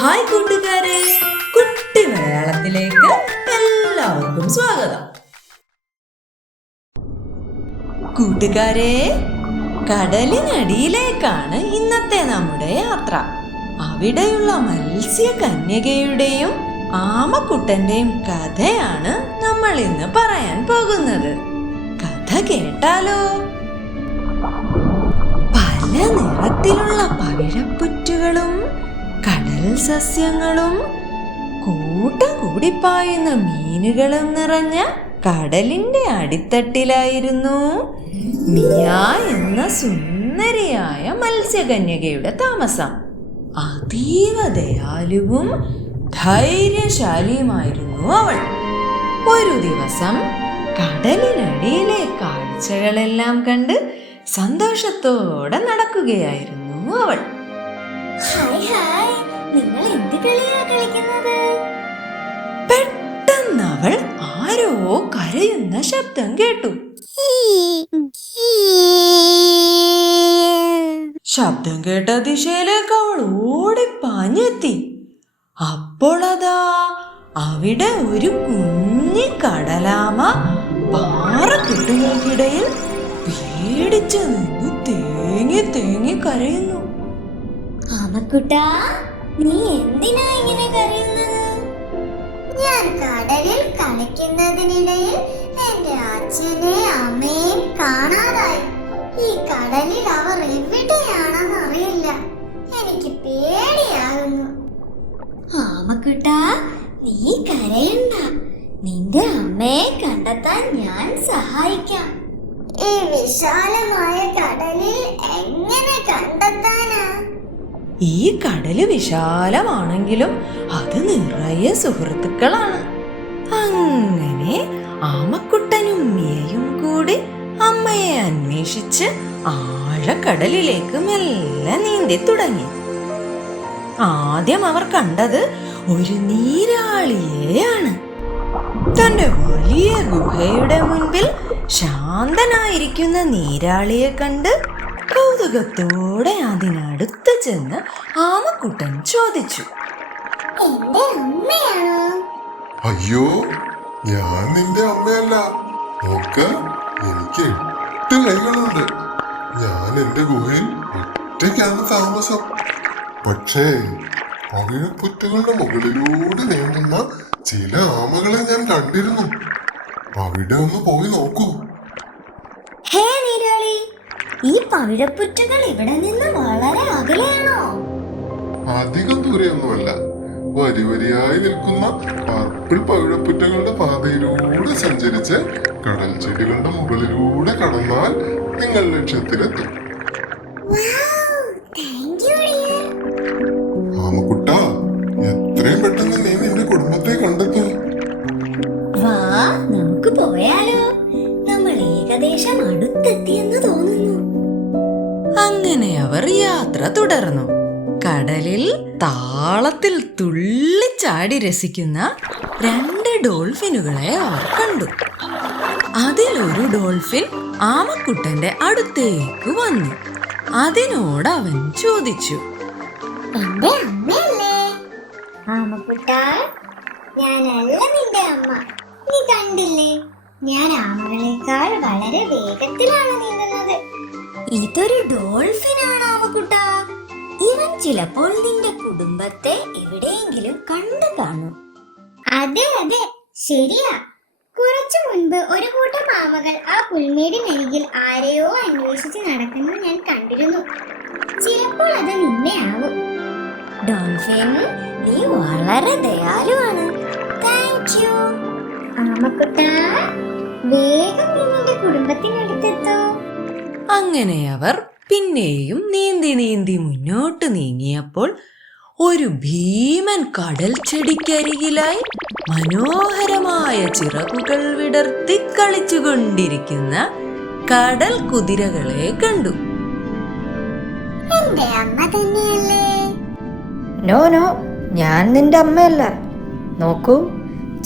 Hi കൂട്ടുകാരെ, കുട്ടി മലയാളത്തിലേക്ക് എല്ലാവർക്കും സ്വാഗതം. കൂട്ടുകാരെ, കടലിനടിയിലേക്കാണ് ഇന്നത്തെ നമ്മുടെ യാത്ര. അവിടെയുള്ള മത്സ്യകന്യകയുടെയും ആമക്കുട്ടന്റെയും കഥയാണ് നമ്മൾ ഇന്ന് പറയാൻ പോകുന്നത്. കഥ കേട്ടാലോ? പല നിറത്തിലുള്ള പവിഴപ്പുറ്റുകളും കടൽ സസ്യങ്ങളും കൂട്ടം കൂടിപ്പായുന്ന മീനുകളും നിറഞ്ഞ കടലിന്റെ അടിത്തട്ടിലായിരുന്നു മിയ എന്ന സുന്ദരിയായ മത്സ്യകന്യകയുടെ താമസം. അതീവ ദയാലുവും ധൈര്യശാലിയുമായിരുന്നു അവൾ. ഒരു ദിവസം കടലിനടിയിലെ കാഴ്ചകളെല്ലാം കണ്ട് സന്തോഷത്തോടെ നടക്കുകയായിരുന്നു അവൾ. ഹായ് ഹായ്, നിങ്ങൾ എന്ത് കളിയാ കളിക്കുന്നത്? പെട്ടെന്ന് അവൾ ആരോ കരയുന്ന ശബ്ദം കേട്ടു. ശബ്ദം കേട്ട ദിശയിലേക്ക് അവൾ ഓടിപ്പാഞ്ഞെത്തി. അപ്പോൾ അതാ അവിടെ ഒരു കുഞ്ഞി കടലാമ പാറക്കെട്ടുകൾക്കിടയിൽ പേടിച്ചു നിന്ന് തേങ്ങി തേങ്ങി കരയുന്നു. ആമക്കുട്ടാ, നീ എന്തിനാ ഇങ്ങനെ കരയുന്നത്? ഞാൻ കടലിൽ കളിക്കുന്നതിനിടയിൽ എന്റെ അച്ഛനെ അമ്മയും കാണാതായി. ഈ കടലിൽ അവർ എവിടെയാണെന്ന് അറിയില്ല. എനിക്ക് പേടിയാകുന്നു. ആമക്കുട്ടാ, നീ കരയണ്ട. നിന്റെ അമ്മയെ കണ്ടെത്താൻ ഞാൻ സഹായിക്കാം. ഈ വിശാലമായ കടലിൽ എങ്ങനെ കണ്ടെത്താനാ? ഈ കടല് വിശാലമാണെങ്കിലും അത് നിറയെ സുഹൃത്തുക്കളാണ്. അങ്ങനെ ആമക്കുട്ടനും മിയയും കൂടി അമ്മയെ അന്വേഷിച്ച് ആഴക്കടലിലേക്ക് മെല്ലെ നീന്തി തുടങ്ങി. ആദ്യം അവർ കണ്ടത് ഒരു നീരാളിയെയാണ്. തന്റെ വലിയ ഗുഹയുടെ മുൻപിൽ ശാന്തനായിരിക്കുന്ന നീരാളിയെ കണ്ട് കൗതുകത്തോടെ അതിനടുത്ത് ചെന്ന് ആമക്കുട്ടൻ ചോദിച്ചു, എന്റെ അമ്മയാണോ? അയ്യോ, ഞാൻ നിന്റെ അമ്മയല്ല. നോക്ക്, എനിക്ക് 8 കൈകളുണ്ട്. ഞാൻ എന്റെ ഗുഹയിൽ ഒറ്റയ്ക്കാണ് താമസം. പക്ഷേ പവിഴപ്പുറ്റുകളുടെ മുകളിലൂടെ നീന്തുന്ന ചില ആമകളെ ഞാൻ കണ്ടിരുന്നു. അവിടെ ഒന്ന് പോയി നോക്കൂ. ഹേ നീരാളി, ഈ പവിഴപ്പുറ്റുകൾ ഇവിടെ നിന്ന് വളരെ അകലെയാണോ? അധികം ദൂരെയൊന്നുമല്ല. വരി വരിയായി നിൽക്കുന്ന പർപ്പിൾ പവിഴപ്പുറ്റുകളുടെ പാതയിലൂടെ സഞ്ചരിച്ച് കടൽ ചെടികളുടെ മുകളിലൂടെ കടന്നാൽ നിങ്ങൾ ലക്ഷ്യത്തിലെത്തും. ആമക്കുട്ട, എത്രയും പെട്ടെന്ന് നീ നിന്റെ കുടുംബത്തെ കണ്ടെത്തൂ. വാ, നമുക്ക് പോയാലോ? നമ്മൾ ഏകദേശം അടുത്തെത്തിയെന്ന് തോന്നുന്നു. അങ്ങനെ അവർ യാത്ര തുടർന്നു. കടലിൽ താളത്തിൽ തുള്ളിച്ചാടി രസിക്കുന്ന 2 ഡോൾഫിനുകളെ അവർ കണ്ടു. അതിലൊരു ഡോൾഫിൻ ആമക്കുട്ടന്റെ അടുത്തേക്ക് വന്നു. അതിനോട് അവൻ ചോദിച്ചു, എന്റെ അമ്മയല്ലേ? ആമക്കുട്ടാ, ഞാനല്ല നിന്റെ അമ്മ. നീ കണ്ടില്ലേ, ഞാൻ ആമകളെക്കാൾ വളരെ വേഗത്തിലാണ് നീന്തുന്നത്. ഇതൊരു ഡോൾഫിനാണ് ആമക്കുട്ടാ. ഇവൻ ചിലപ്പോൾ നിന്റെ കുടുംബത്തെ എവിടെയെങ്കിലും കണ്ടു കാണും. അതെ അതെ, ശരിയാ. കുറച്ചു മുൻപ് ഒരു കൂട്ടം ആമകൾ ആ പുൽമേടിനരികിൽ ആരെയോ അന്വേഷിച്ച് നടക്കുന്നത് ഞാൻ കണ്ടിരുന്നു. ചിലപ്പോൾ അത് നിന്നെയാവും. ഡോൾഫിൻ, നീ വളരെ ദയാലുവാണ്. Thank you. ആമക്കുട്ടാ, വേഗം നിന്റെ കുടുംബത്തിനടുത്തെത്തോ. അങ്ങനെ അവർ പിന്നെയും നീന്തി നീന്തി മുന്നോട്ട് നീങ്ങിയപ്പോൾ ഒരു ഭീമൻ കടൽ ചെടിക്കരികിലായി മനോഹരമായ ചിറകുകൾ വിടർത്തി കളിച്ചുകൊണ്ടിരിക്കുന്ന കടൽ കുതിരകളെ കണ്ടു. എന്റെ അമ്മ തന്നെയല്ലേ? നോ, ഞാൻ നിന്റെ അമ്മയല്ല. നോക്കൂ,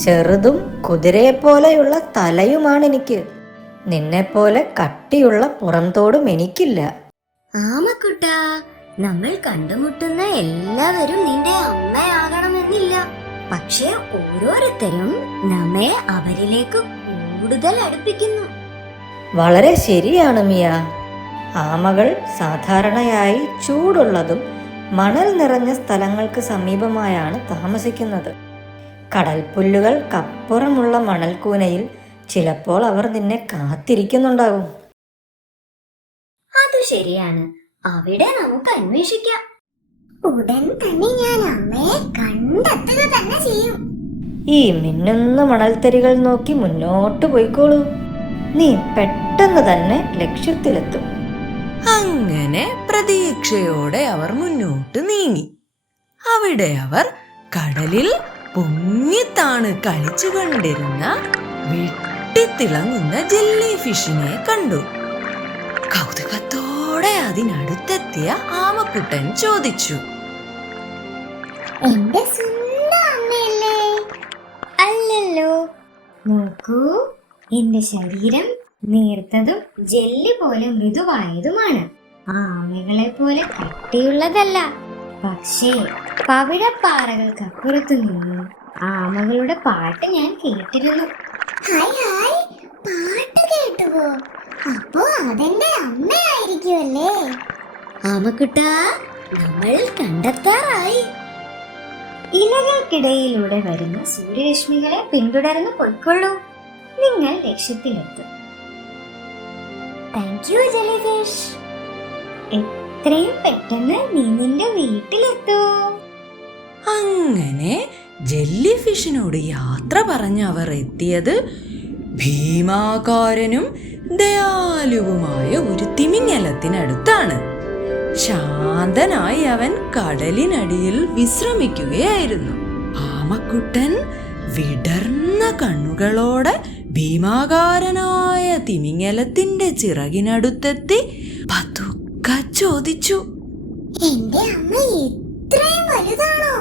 ചെറുതും കുതിരയെപ്പോലെയുള്ള തലയുമാണ് എനിക്ക്. നിന്നെപ്പോലെ കട്ടിയുള്ള പുറംതോടും എനിക്കില്ല. ആമക്കുട്ടാ, നമ്മൾ കണ്ടുമുട്ടുന്ന എല്ലാവരും നിന്റെ അമ്മയാകണമെന്നില്ല. പക്ഷെ ഓരോരുത്തരും നമ്മെ അവരിലേക്ക് കൂടുതൽ അടുപ്പിക്കുന്നു. വളരെ ശരിയാണ് മിയ. ആമകൾ സാധാരണയായി ചൂടുള്ളതും മണൽ നിറഞ്ഞ സ്ഥലങ്ങൾക്ക് സമീപമായാണ് താമസിക്കുന്നത്. കടൽപ്പുല്ലുകൾക്കപ്പുറമുള്ള മണൽക്കൂനയിൽ ചിലപ്പോൾ അവർ നിന്നെ കാത്തിരിക്കുന്നുണ്ടാകും. അത് ശരിയാണ്. അവിടെ നമുക്ക് അന്വേഷിക്കാം. ഉടൻ തന്നെ ഞാൻ അമ്മയെ കണ്ടെത്തുക തന്നെ ചെയ്യും. ഈ മിന്നുന്ന മണൽത്തരികൾ നോക്കി മുന്നോട്ട് പോയിക്കോളൂ. നീ പെട്ടെന്ന് തന്നെ ലക്ഷ്യത്തിലെത്തും. അങ്ങനെ പ്രതീക്ഷയോടെ അവർ മുന്നോട്ട് നീങ്ങി. അവിടെ അവർ കടലിൽ പൊങ്ങിത്താണ് കളിച്ചുകൊണ്ടിരുന്ന വെട്ടിത്തിളങ്ങുന്ന ജെല്ലി ഫിഷിനെ കണ്ടു. കൗതുകത്തോടെ അതിനടുത്തെത്തിയ ആമക്കുട്ടൻ ചോദിച്ചു, എന്റെ സ്വന്തം അമ്മയല്ലേ? അല്ലല്ലോ. നോക്കൂ, എന്റെ ശരീരം നേർത്തതും ജെല്ലി പോലെ മൃദുവായതുമാണ്. ആമകളെ പോലെ കട്ടിയുള്ളതല്ല. പക്ഷേ പവിഴപ്പാറകൾക്കപ്പുറത്തു നിന്നും ആമകളുടെ പാട്ട് ഞാൻ കേട്ടിരുന്നു. പാട്ട് കേട്ടുവോ? അപ്പോ അതെന്റെ അമ്മയായിരിക്കുമല്ലേ? ആമക്കുട്ടാ, നമ്മൾ കണ്ടെത്താറായി. ഇലകൾക്കിടയിലൂടെ വരുന്ന സൂര്യരശ്മികളെ പിന്തുടർന്ന് പൊയ്ക്കൊള്ളൂ. നിങ്ങൾ ലക്ഷ്യത്തിലെത്തും. Thank you jellyfish. എത്രയും പെട്ടെന്ന് നീ നിന്റെ വീട്ടിലെത്തൂ. അങ്ങനെ ജെല്ലി ഫിഷിനോട് യാത്ര പറഞ്ഞ് അവർ എത്തിയത് ഭീമാകാരനും ദയാലുവുമായ ഒരു തിമിംഗലത്തിനടുത്താണ്. ശാന്തനായി അവൻ കടലിനടിയിൽ വിശ്രമിക്കുകയായിരുന്നു. ആമക്കുട്ടൻ വിടർന്ന കണ്ണുകളോടെ ഭീമാകാരനായ തിമിംഗലത്തിന്റെ ചിറകിനടുത്തെത്തി പതുക്കെ ചോദിച്ചു, എന്റെ അമ്മ ഇത്രയും വലുതാണോ?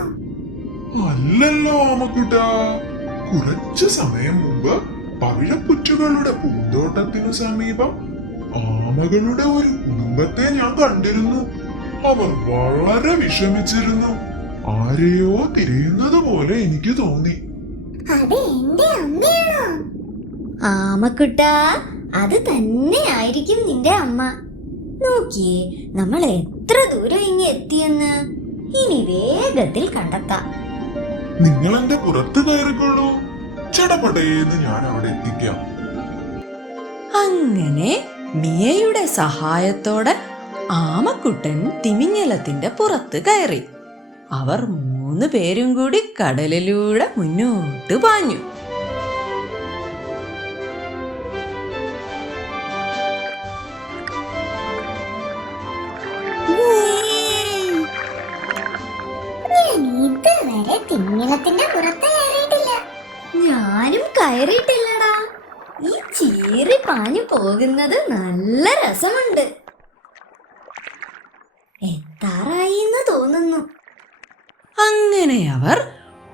അല്ലല്ലോ ആമക്കുട്ടാ, കുറച്ചു സമയം മുമ്പ് പവിഴപ്പുറ്റുകളുടെ പൂന്തോട്ടത്തിനു സമീപം ആമകളുടെ ഒരു കുടുംബത്തെ ഞാൻ കണ്ടിരുന്നു. അവർ വളരെ വിഷമിച്ചിരുന്നു. ആരെയോ തിരയുന്നത് പോലെ എനിക്ക് തോന്നി. അത് എന്റെ അമ്മയാണോ? ആമക്കുട്ടാ, അത് തന്നെയായിരിക്കും നിന്റെ അമ്മ. നോക്കിയേ, നമ്മൾ എത്ര ദൂരം ഇങ്ങ് എത്തിയെന്ന്. ഇനി വേഗത്തിൽ കണ്ടെത്താം. നിങ്ങൾ എന്റെ പുറത്ത് കയറിക്കൊള്ളൂ. ചടപടേന്ന് ഞാൻ അവിടെ എത്തിക്കാം. അങ്ങനെ മിയയുടെ സഹായത്തോടെ ആമക്കുട്ടൻ തിമിംഗലത്തിന്റെ പുറത്ത് കയറി. അവർ 3 പേരും കൂടി കടലിലൂടെ മുന്നോട്ട് പാഞ്ഞു. ഞാൻ ഇതുവരെ തിമിംഗലത്തിന്റെ പുറത്ത് കയറിയിട്ടില്ല. ഞാനും കയറിയിട്ടില്ലടാ. ഈ ചീറി പാഞ്ഞു പോകുന്നത് നല്ല രസമുണ്ട്. എത്താറായി എന്ന് തോന്നുന്നു. അങ്ങനെ അവർ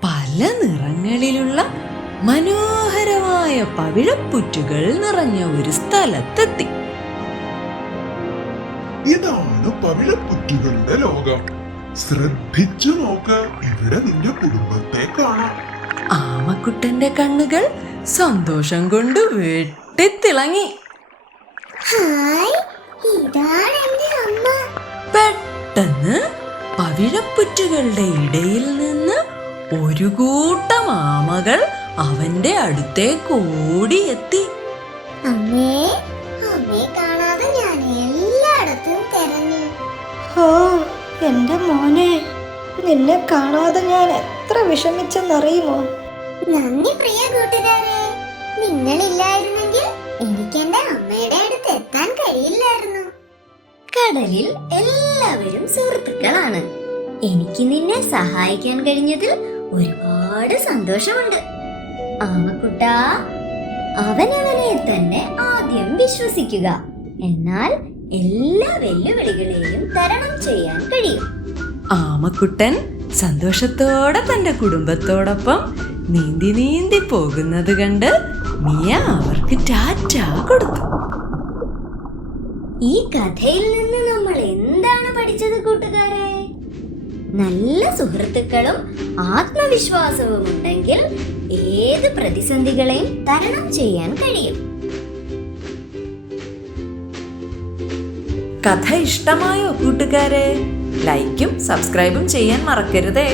പല നിറങ്ങളിലുള്ള മനോഹരമായ പവിഴപ്പുറ്റുകൾ നിറഞ്ഞ ഒരു സ്ഥലത്തെത്തി. ഇതാണ് പവിഴപ്പുറ്റുകളുടെ ലോകം. ശ്രദ്ധിച്ചു നോക്ക്, ഇവിടെ നിന്റെ കുടുംബത്തെ കാണാം. ആമക്കുട്ടന്റെ കണ്ണുകൾ സന്തോഷം കൊണ്ട് വെട്ടിത്തിളങ്ങി. ഹായ്, ഇതാണ് എന്റെ അമ്മ. പെട്ടെന്ന് പവിഴപ്പുറ്റുകളുടെ ഇടയിൽ നിന്ന് ഒരു കൂട്ടം ആമകൾ അവന്റെ അടുത്തേക്ക് ഓടിയെത്തി. അമ്മേ, അമ്മയെ കാണാതെ ഞാൻ എല്ലായിടത്തും തെരഞ്ഞു. ഓ എന്റെ മോനെ, നിന്നെ കാണാതെ ഞാൻ എത്ര വിഷമിച്ചെന്നറിയുമോ? നന്ദി പ്രിയ കൂട്ടുകാരെ. നിങ്ങളില്ലായിരുന്നെങ്കിൽ എനിക്ക് എന്റെ അമ്മയുടെ അടുത്ത് എത്താൻ കഴിയില്ലായിരുന്നു. കടലിൽ എല്ലാവരും സുഹൃത്തുക്കളാണ്. എനിക്ക് നിന്നെ സഹായിക്കാൻ കഴിഞ്ഞതിൽ ഒരുപാട് സന്തോഷമുണ്ട്. ആമക്കുട്ടാ, അവനവനെ തന്നെ ആദ്യം വിശ്വസിക്കുക. എന്നാൽ എല്ലാ വെല്ലുവിളികളെയും തരണം ചെയ്യാൻ കഴിയും. ആമക്കുട്ടൻ സന്തോഷത്തോടെ തന്റെ കുടുംബത്തോടൊപ്പം നീന്തി നീന്തി പോകുന്നത് കണ്ട് മിയ അവർക്ക് ടാറ്റ കൊടുത്തു. ഈ കഥയിൽ നിന്ന് നമ്മൾ എന്താണ് പഠിച്ചത് കൂട്ടുകാരെ? നല്ല സുഹൃത്തുക്കളും ആത്മവിശ്വാസവും ഉണ്ടെങ്കിൽ ഏത് പ്രതിസന്ധികളെയും തരണം ചെയ്യാൻ കഴിയും. കഥ ഇഷ്ടമായോ കൂട്ടുകാരെ? ലൈക്കും സബ്സ്ക്രൈബും ചെയ്യാൻ മറക്കരുതേ.